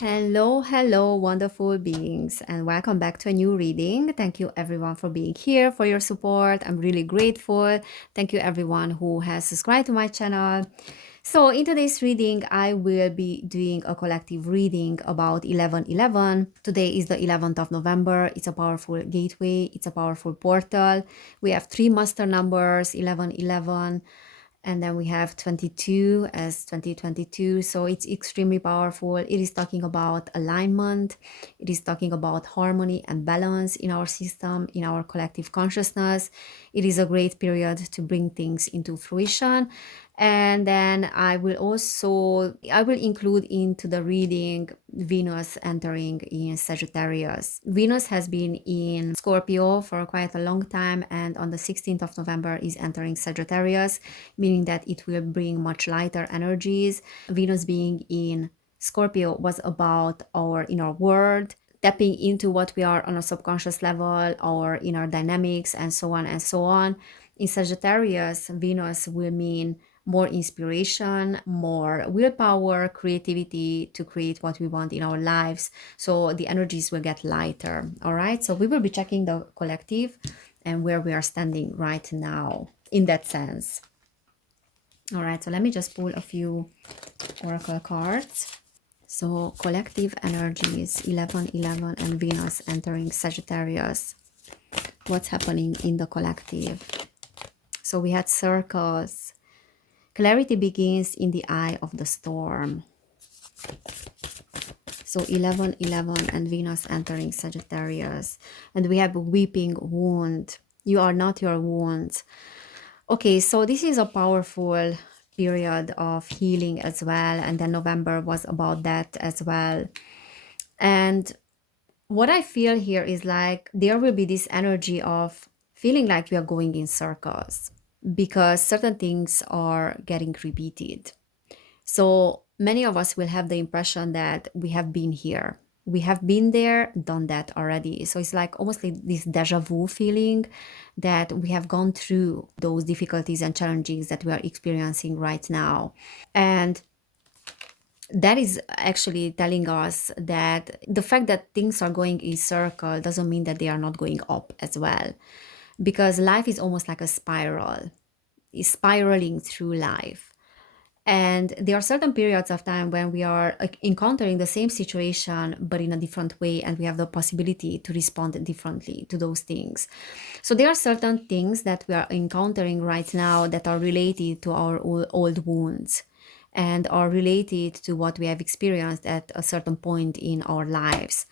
Hello, hello, wonderful beings, and welcome back to a new reading. Thank you, everyone, for being here, for your support. I'm really grateful. Thank you, everyone who has subscribed to my channel. So, in today's reading, I will be doing a collective reading about 1111. Today is the 11th of November. It's a powerful gateway, it's a powerful portal. We have three master numbers 1111, and then we have 22 as 2022, so it's extremely powerful. It is talking about alignment, it is talking about harmony and balance in our system, in our collective consciousness. It is a great period to bring things into fruition. And then I will include into the reading Venus entering in Sagittarius. Venus has been in Scorpio for quite a long time, and on the 16th of November is entering Sagittarius, meaning that it will bring much lighter energies. Venus being in Scorpio was about our inner world, tapping into what we are on a subconscious level, our inner dynamics, and so on and so on. In Sagittarius, Venus will mean more inspiration, more willpower, creativity to create what we want in our lives. So the energies will get lighter. All right. So we will be checking the collective and where we are standing right now in that sense. All right. So let me just pull a few oracle cards. So collective energies 1111 and Venus entering Sagittarius. What's happening in the collective? So we had circles. Clarity begins in the eye of the storm. So 1111 and Venus entering Sagittarius. And we have weeping wound. You are not your wounds. Okay, so this is a powerful period of healing as well. And then November was about that as well. And what I feel here is like there will be this energy of feeling like we are going in circles because certain things are getting repeated. So many of us will have the impression that we have been here. We have been there, done that already. So it's like almost like this deja vu feeling that we have gone through those difficulties and challenges that we are experiencing right now. And that is actually telling us that the fact that things are going in circle doesn't mean that they are not going up as well, because life is almost like a spiral, is spiraling through life. And there are certain periods of time when we are encountering the same situation but in a different way, and we have the possibility to respond differently to those things. So there are certain things that we are encountering right now that are related to our old wounds and are related to what we have experienced at a certain point in our lives.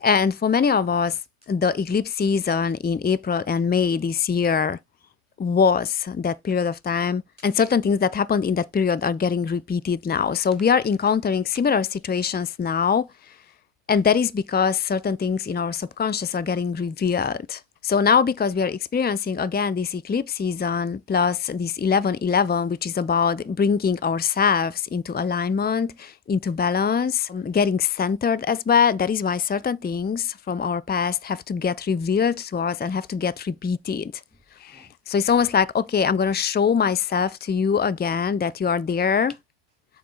And for many of us, the eclipse season in April and May this year was that period of time, and certain things that happened in that period are getting repeated now. So we are encountering similar situations now, and that is because certain things in our subconscious are getting revealed. So now, because we are experiencing again this eclipse season plus this 1111, which is about bringing ourselves into alignment, into balance, getting centered as well, that is why certain things from our past have to get revealed to us and have to get repeated. So it's almost like, okay, I'm going to show myself to you again that you are there.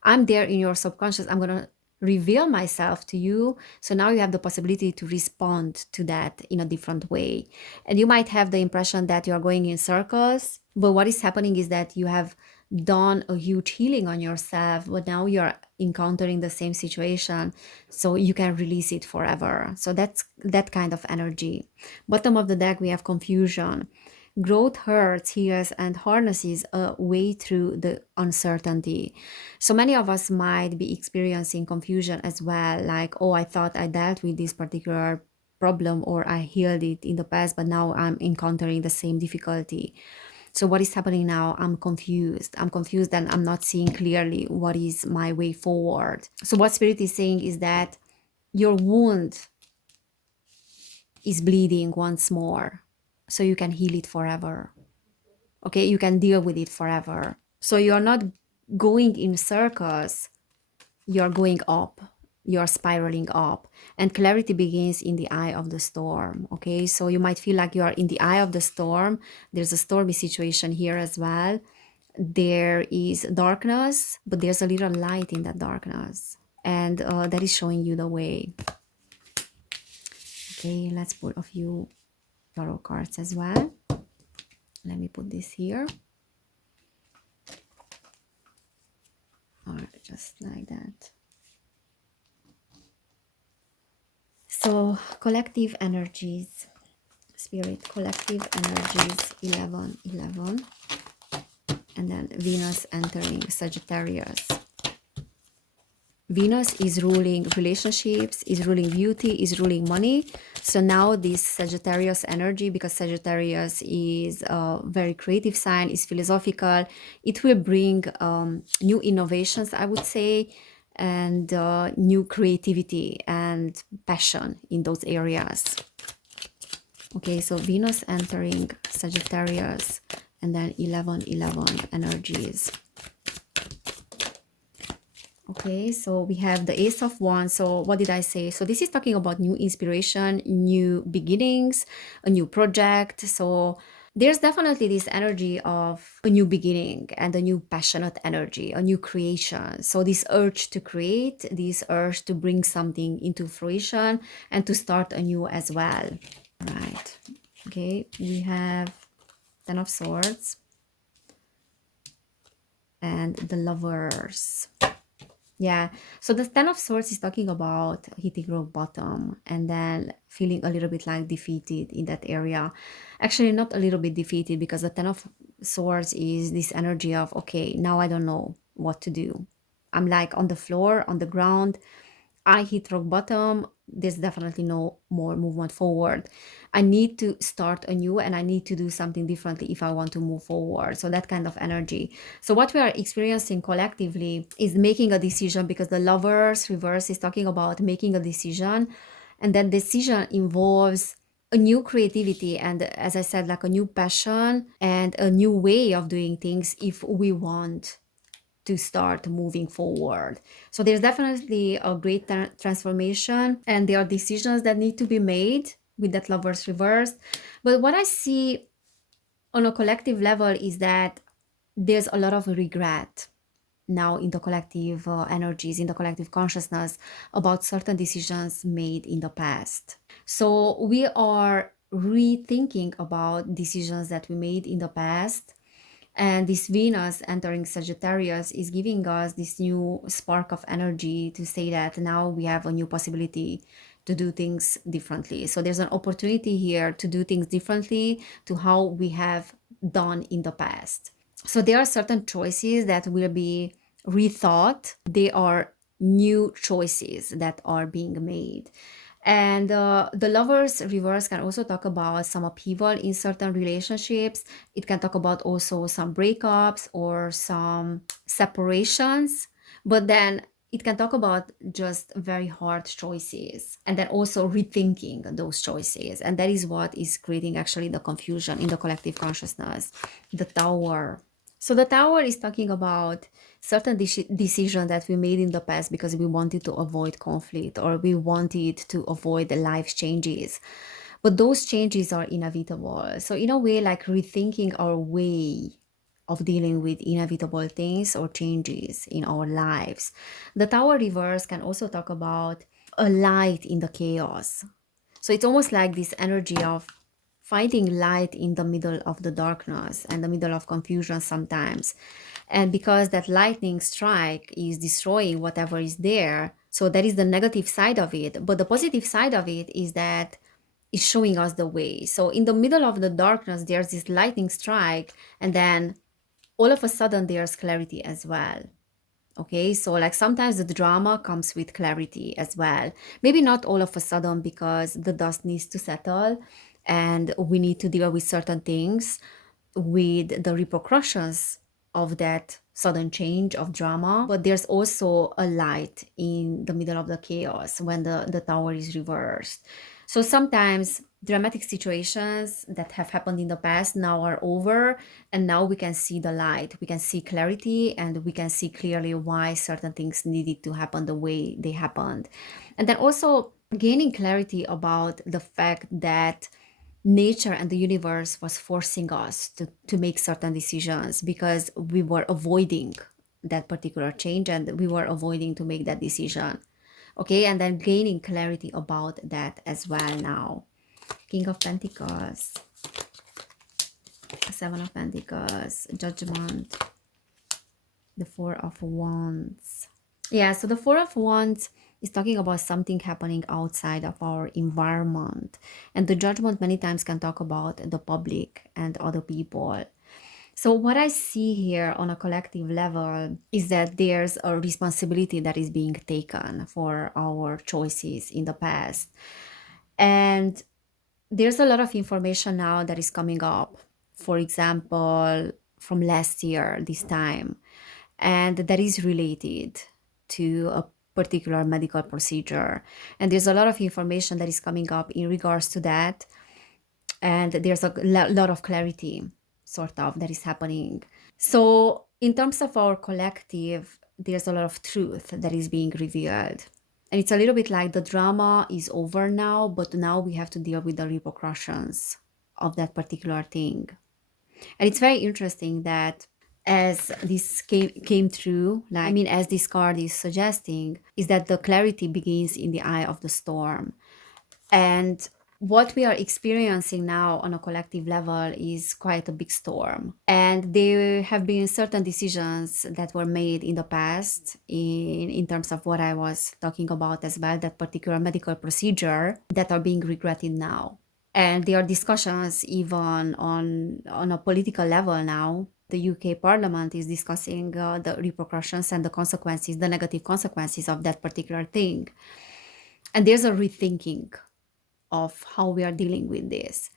I'm there in your subconscious. I'm going to reveal myself to you. So now you have the possibility to respond to that in a different way. And you might have the impression that you are going in circles, but what is happening is that you have done a huge healing on yourself, but now you're encountering the same situation, so you can release it forever. So that's that kind of energy. Bottom of the deck, we have confusion. Growth hurts, heals, and harnesses a way through the uncertainty. So many of us might be experiencing confusion as well, like, oh, I thought I dealt with this particular problem or I healed it in the past, but now I'm encountering the same difficulty. So what is happening now? I'm confused. I'm confused and I'm not seeing clearly what is my way forward. So what Spirit is saying is that your wound is bleeding once more, so you can heal it forever. Okay, you can deal with it forever. So you're not going in circles, you're going up, you're spiraling up. And clarity begins in the eye of the storm. Okay, so you might feel like you are in the eye of the storm. There's a stormy situation here as well. There is darkness, but there's a little light in that darkness. and that is showing you the way. Okay, let's pull a few tarot cards as well. Let me put this here. Or just like that. So collective energies, spirit, collective energies, 11, 11. And then Venus entering Sagittarius. Venus is ruling relationships, is ruling beauty, is ruling money. So now this Sagittarius energy, because Sagittarius is a very creative sign, is philosophical, it will bring new innovations, I would say, and new creativity and passion in those areas. Okay, so Venus entering Sagittarius, and then 11, 11 energies. Okay, so we have the Ace of Wands. So what did I say? So this is talking about new inspiration, new beginnings, a new project. So there's definitely this energy of a new beginning and a new passionate energy, a new creation. So this urge to create, this urge to bring something into fruition and to start anew as well. All right. Okay, we have Ten of Swords and the Lovers. Yeah, so the Ten of Swords is talking about hitting rock bottom and then feeling a little bit like defeated in that area. Actually, not a little bit defeated, because the Ten of Swords is this energy of, okay, now I don't know what to do. I'm like on the floor, on the ground. I hit rock bottom. There's definitely no more movement forward. I need to start anew and I need to do something differently if I want to move forward. So that kind of energy. So what we are experiencing collectively is making a decision, because the Lovers reverse is talking about making a decision, and that decision involves a new creativity and, as I said, like a new passion and a new way of doing things if we want to start moving forward. So there's definitely a great transformation, and there are decisions that need to be made with that Lovers reversed. But what I see on a collective level is that there's a lot of regret now in the collective energies, in the collective consciousness, about certain decisions made in the past. So we are rethinking about decisions that we made in the past, and this Venus entering Sagittarius is giving us this new spark of energy to say that now we have a new possibility to do things differently. So there's an opportunity here to do things differently to how we have done in the past. So there are certain choices that will be rethought. They are new choices that are being made. And the Lovers reverse can also talk about some upheaval in certain relationships. It can talk about also some breakups or some separations. But then it can talk about just very hard choices and then also rethinking those choices. And that is what is creating actually the confusion in the collective consciousness. The Tower. So the Tower is talking about certain decisions that we made in the past because we wanted to avoid conflict or we wanted to avoid the life changes. But those changes are inevitable. So in a way, like rethinking our way of dealing with inevitable things or changes in our lives. The Tower reverse can also talk about a light in the chaos. So it's almost like this energy of finding light in the middle of the darkness and the middle of confusion sometimes. And because that lightning strike is destroying whatever is there, so that is the negative side of it. But the positive side of it is that it's showing us the way. So in the middle of the darkness, there's this lightning strike, and then all of a sudden there's clarity as well. Okay, so like sometimes the drama comes with clarity as well. Maybe not all of a sudden, because the dust needs to settle and we need to deal with certain things, with the repercussions of that sudden change of drama. But there's also a light in the middle of the chaos when the tower is reversed. So sometimes dramatic situations that have happened in the past now are over, and now we can see the light, we can see clarity, and we can see clearly why certain things needed to happen the way they happened. And then also gaining clarity about the fact that nature and the universe was forcing us to make certain decisions because we were avoiding that particular change, and we were avoiding to make that decision. Okay, and then gaining clarity about that as well now. King of Pentacles, Seven of Pentacles, Judgment, the Four of Wands. Yeah, so the Four of Wands is talking about something happening outside of our environment. And the Judgment many times can talk about the public and other people. So what I see here on a collective level is that there's a responsibility that is being taken for our choices in the past. And there's a lot of information now that is coming up. For example, from last year, this time, and that is related to a particular medical procedure. And there's a lot of information that is coming up in regards to that. And there's a lot of clarity, sort of, that is happening. So, in terms of our collective, there's a lot of truth that is being revealed. And it's a little bit like the drama is over now, but now we have to deal with the repercussions of that particular thing. And it's very interesting that as this came through, like, I mean, as this card is suggesting, is that the clarity begins in the eye of the storm. And what we are experiencing now on a collective level is quite a big storm. And there have been certain decisions that were made in the past in terms of what I was talking about as well, that particular medical procedure, that are being regretted now. And there are discussions even on a political level now. The UK Parliament is discussing the repercussions and the consequences, the negative consequences of that particular thing. And there's a rethinking of how we are dealing with this.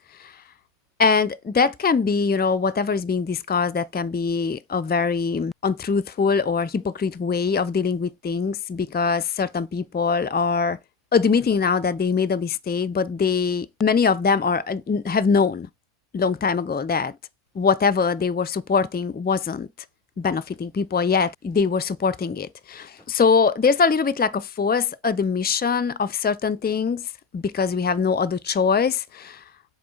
And that can be, whatever is being discussed, that can be a very untruthful or hypocrite way of dealing with things, because certain people are admitting now that they made a mistake, but many of them have known long time ago that whatever they were supporting wasn't benefiting people, yet they were supporting it. So there's a little bit like a forced admission of certain things because we have no other choice.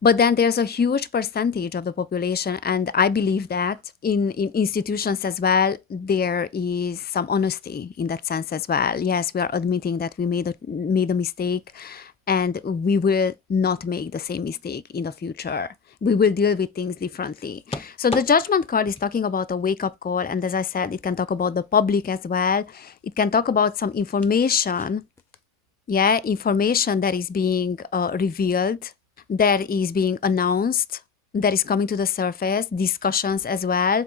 But then there's a huge percentage of the population, and I believe that in institutions as well, there is some honesty in that sense as well. Yes, we are admitting that we made a mistake, and we will not make the same mistake in the future. We will deal with things differently. So the Judgment card is talking about a wake-up call, and as I said, it can talk about the public as well. It can talk about some information, information that is being revealed, that is being announced, that is coming to the surface, discussions as well.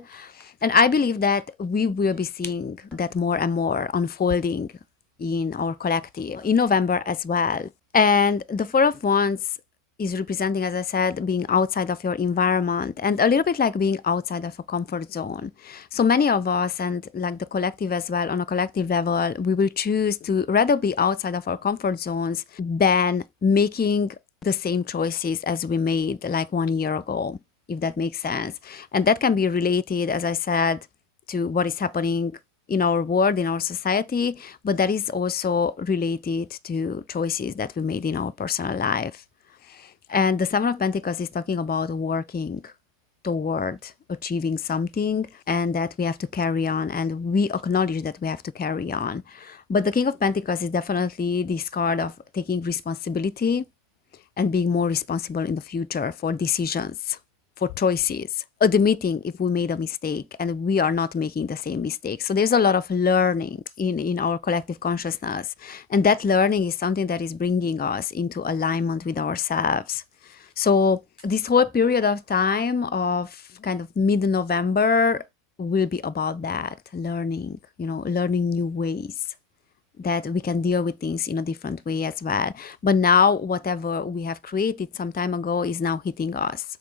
And I believe that we will be seeing that more and more unfolding in our collective in November as well. And the Four of Wands is representing, as I said, being outside of your environment, and a little bit like being outside of a comfort zone. So many of us, and like the collective as well, on a collective level, we will choose to rather be outside of our comfort zones than making the same choices as we made like 1 year ago, if that makes sense. And that can be related, as I said, to what is happening in our world, in our society, but that is also related to choices that we made in our personal life. And the Seven of Pentacles is talking about working toward achieving something, and that we have to carry on, and we acknowledge that we have to carry on. But the King of Pentacles is definitely this card of taking responsibility and being more responsible in the future for decisions, for choices, admitting if we made a mistake and we are not making the same mistake. So there's a lot of learning in our collective consciousness. And that learning is something that is bringing us into alignment with ourselves. So this whole period of time of kind of mid-November will be about that, learning, learning new ways that we can deal with things in a different way as well. But now whatever we have created some time ago is now hitting us.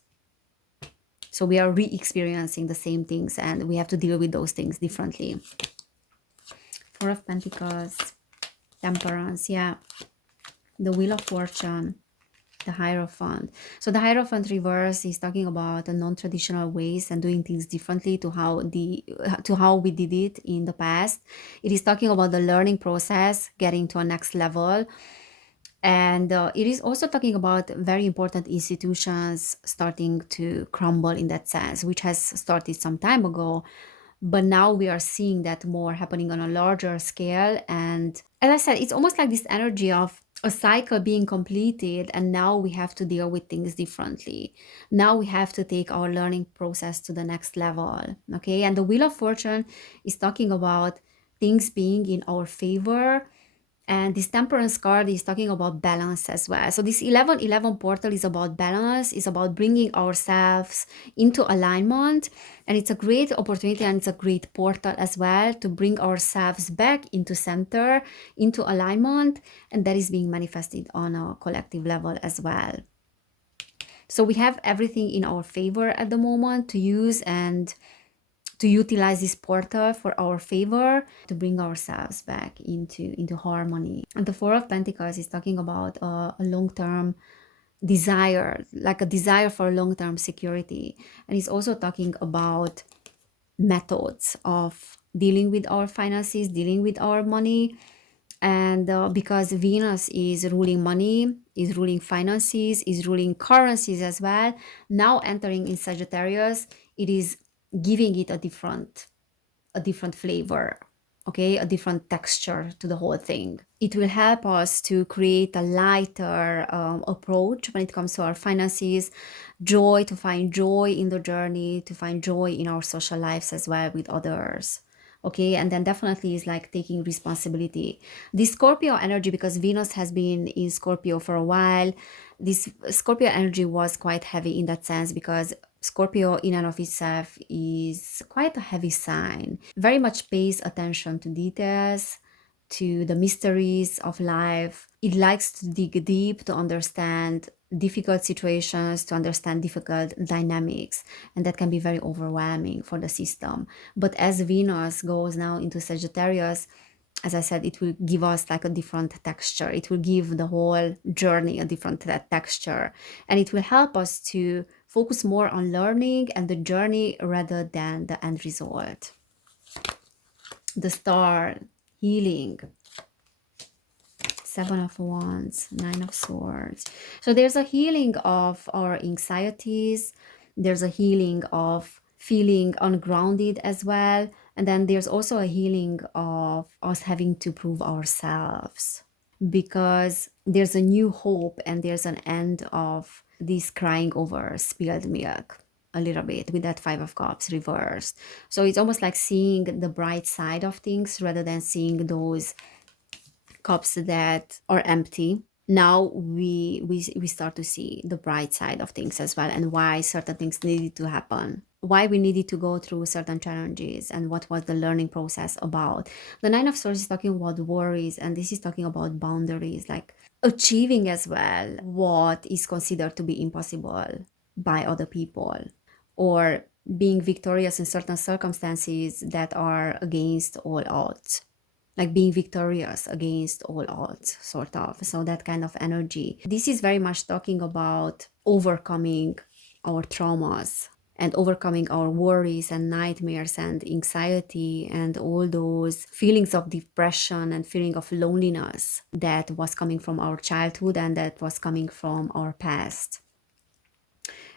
So we are re-experiencing the same things, and we have to deal with those things differently. Four of Pentacles, Temperance, the Wheel of Fortune, the Hierophant. So the Hierophant reverse is talking about non-traditional ways and doing things differently to how we did it in the past. It is talking about the learning process, getting to a next level. And it is also talking about very important institutions starting to crumble in that sense, which has started some time ago. but now we are seeing that more happening on a larger scale. And as I said, it's almost like this energy of a cycle being completed, and now we have to deal with things differently. Now we have to take our learning process to the next level. Okay, and the Wheel of Fortune is talking about things being in our favor, and this Temperance card is talking about balance as well. So this 1111 portal is about balance, is about bringing ourselves into alignment. And it's a great opportunity, and it's a great portal as well to bring ourselves back into center, into alignment. And that is being manifested on a collective level as well. So we have everything in our favor at the moment to use and to utilize this portal for our favor, to bring ourselves back into harmony. And the Four of Pentacles is talking about a long-term desire, like a desire for long-term security. And it's also talking about methods of dealing with our finances, dealing with our money. And because Venus is ruling money, is ruling finances, is ruling currencies as well, now entering in Sagittarius, it is giving it a different flavor, okay, a different texture to the whole thing. It will help us to create a lighter approach when it comes to our finances, joy, to find joy in the journey, to find joy in our social lives as well with others. Okay, and then definitely is like taking responsibility. This Scorpio energy, because Venus has been in Scorpio for a while, this Scorpio energy was quite heavy in that sense, because Scorpio in and of itself is quite a heavy sign. Very much pays attention to details, to the mysteries of life. It likes to dig deep to understand difficult situations, to understand difficult dynamics, and that can be very overwhelming for the system. But as Venus goes now into Sagittarius, as I said, it will give us like a different texture. It will give the whole journey a different texture, and it will help us to focus more on learning and the journey rather than the end result. The Star, healing. Seven of Wands, Nine of Swords. So there's a healing of our anxieties. There's a healing of feeling ungrounded as well. And then there's also a healing of us having to prove ourselves, because there's a new hope and there's an end of this crying over spilled milk a little bit with that Five of Cups reversed. So it's almost like seeing the bright side of things rather than seeing those cups that are empty. Now we start to see the bright side of things as well, and why certain things needed to happen, why we needed to go through certain challenges, and what was the learning process about. The Nine of Swords is talking about worries, and this is talking about boundaries, like achieving as well what is considered to be impossible by other people, or being victorious in certain circumstances that are against all odds, like being victorious against all odds, sort of. So that kind of energy. This is very much talking about overcoming our traumas and overcoming our worries and nightmares and anxiety and all those feelings of depression and feeling of loneliness that was coming from our childhood and that was coming from our past.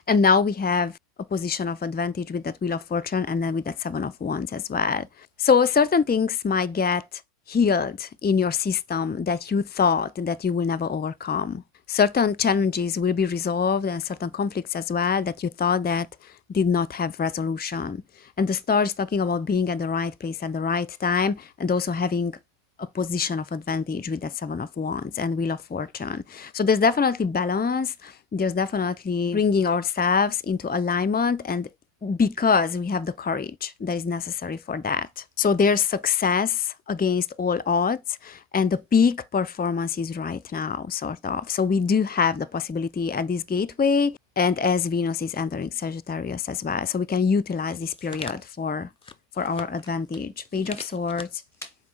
And now we have a position of advantage with that Wheel of Fortune, and then with that Seven of Wands as well. So certain things might get healed in your system that you thought that you will never overcome. Certain challenges will be resolved, and certain conflicts as well that you thought that did not have resolution. And the Star is talking about being at the right place at the right time, and also having a position of advantage with that Seven of Wands and Wheel of Fortune. So there's definitely balance. There's definitely bringing ourselves into alignment, and because we have the courage that is necessary for that. So there's success against all odds, and the peak performance is right now, sort of. So we do have the possibility at this gateway, and as Venus is entering Sagittarius as well. So we can utilize this period for our advantage. Page of Swords,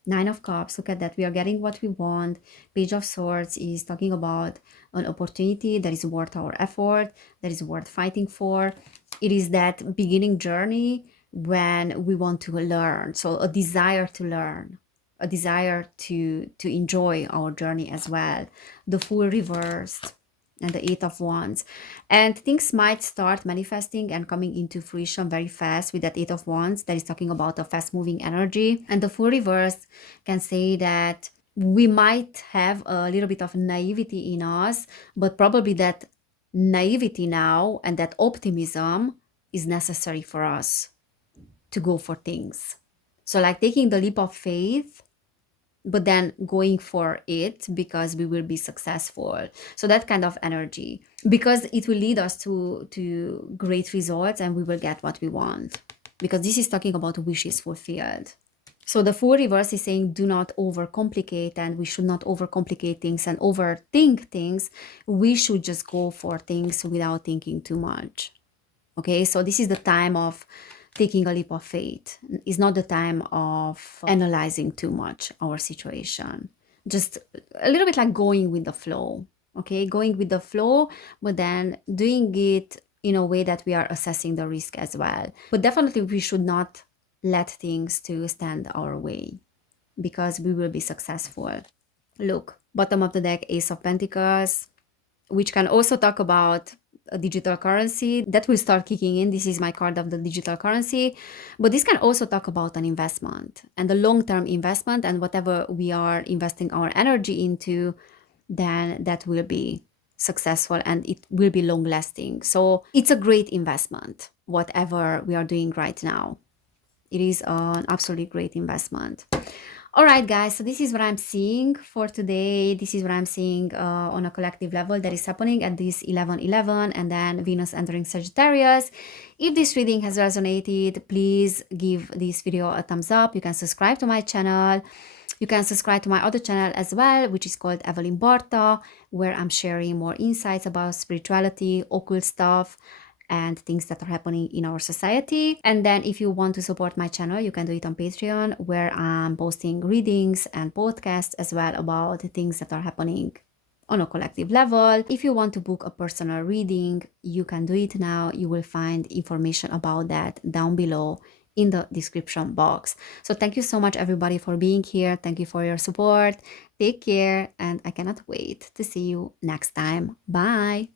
Nine of Cups, look at that. We are getting what we want. Page of Swords is talking about an opportunity that is worth our effort, that is worth fighting for. It is that beginning journey when we want to learn. So a desire to learn, a desire to enjoy our journey as well. The Fool reversed. and the Eight of Wands. And things might start manifesting and coming into fruition very fast with that Eight of Wands. That is talking about a fast moving energy. And the Fool reverse can say that we might have a little bit of naivety in us, but probably that naivety now and that optimism is necessary for us to go for things. So, like taking the leap of faith, but then going for it because we will be successful. So that kind of energy, because it will lead us to great results and we will get what we want. Because this is talking about wishes fulfilled. So the Fool reverse is saying do not overcomplicate, and we should not overcomplicate things and overthink things. We should just go for things without thinking too much. Okay, so this is the time of taking a leap of faith. It's not the time of analyzing too much our situation. Just a little bit like going with the flow. Okay, going with the flow, but then doing it in a way that we are assessing the risk as well. But definitely we should not let things to stand our way because we will be successful. Look, bottom of the deck, Ace of Pentacles, which can also talk about a digital currency that will start kicking in. This is my card of the digital currency. But this can also talk about an investment and a long-term investment, and whatever we are investing our energy into, then that will be successful and it will be long lasting. So it's a great investment, whatever we are doing right now. It is an absolutely great investment. All right, guys, so this is what I'm seeing for today. This is what I'm seeing on a collective level that is happening at this 11/11 and then Venus entering Sagittarius. If this reading has resonated, please give this video a thumbs up. You can subscribe to my channel. You can subscribe to my other channel as well, which is called Evelyn Barta, where I'm sharing more insights about spirituality, occult stuff, and things that are happening in our society. And then if you want to support my channel, you can do it on Patreon, where I'm posting readings and podcasts as well about things that are happening on a collective level. If you want to book a personal reading, you can do it now. You will find information about that down below in the description box. So thank you so much everybody for being here. Thank you for your support. Take care, and I cannot wait to see you next time. Bye.